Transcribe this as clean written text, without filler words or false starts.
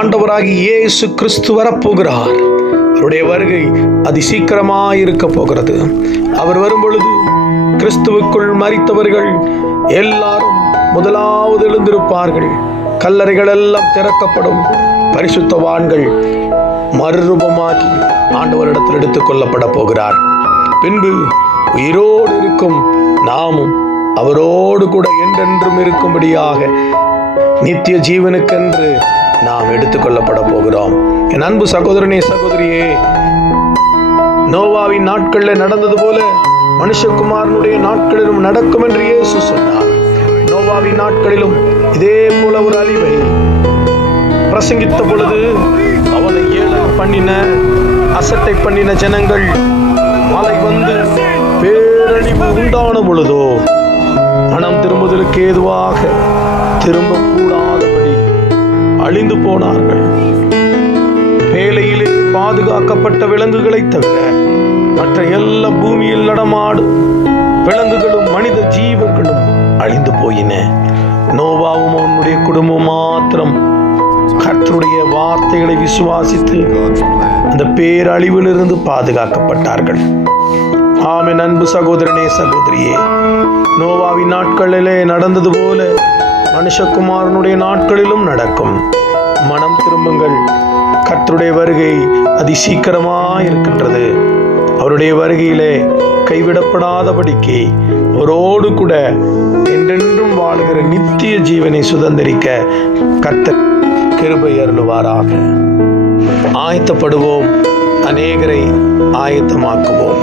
ஆண்டவராகிய இயேசு கிறிஸ்து வரப்போகிறார். அவருடைய வருகை அதிசீக்கிரமாயிருக்க போகிறது. அவர் வரும்பொழுது கிறிஸ்துவுக்குள் மரித்தவர்கள் எல்லாரும் முதலாவது எழுந்திருப்பார்கள். கல்லறைகள் எல்லாம் திறக்கப்படும். பரிசுத்தவான்கள் மறுரூபமாக்கி ஆண்டவரிடத்தில் எடுத்துக் கொள்ளப்பட போகிறார். பின்பு உயிரோடு இருக்கும் நாமும் அவரோடு கூட என்றென்றும் இருக்கும்படியாக நித்திய ஜீவனுக்கென்று நாம் எடுத்துக்கொள்ளப்பட போகிறோம். என் அன்பு சகோதரனே, சகோதரியே, நோவாவின் நாட்களில் நடந்தது போல மனுஷகுமாரனுடைய நாட்களிலும் நடக்கும் என்று இயேசு சொன்னார். நோவாவின் நாட்களிலும் இதே போல ஒரு அழிவை பிரசங்கித்த பொழுது அவனை ஏளனம் பண்ணின, அசட்டை பண்ணின ஜனங்கள் மழை வந்து பேரழிவு உண்டான பொழுதோ மனம் திரும்புதலுக்கு ஏதுவாக திரும்பக்கூடாதபடி அழிந்து போனார்கள். வேலையிலே பாதுகாக்கப்பட்ட விலங்குகளை தவிர மற்ற எல்லா பூமியில் நடமாடும் விலங்குகளும் மனித ஜீவர்களும் அழிந்து போயின. நோவாவும் அவனுடைய குடும்பம் மாத்திரம் கர்த்தருடைய வார்த்தைகளை விசுவாசித்து அந்த பேரழிவிலிருந்து பாதுகாக்கப்பட்டார்கள். ஆமென். அன்பு சகோதரனே, சகோதரியே, நோவாவின் நாட்களிலே நடந்தது போல மனுஷகுமாரனுடைய நாட்களிலும் நடக்கும். மனம் திரும்புங்கள். கர்த்தருடைய வருகை அதிசீக்கிரமாயிருக்கின்றது. அவருடைய வருகையிலே கைவிடப்படாதபடிக்கு அவரோடு கூட என்றென்றும் வாழுகிற நித்திய ஜீவனை சுதந்திரிக்க கர்த்தர் கிருபை அருளுவாராக. ஆயத்தப்படுவோம். அநேகரை ஆயத்தமாக்குவோம்.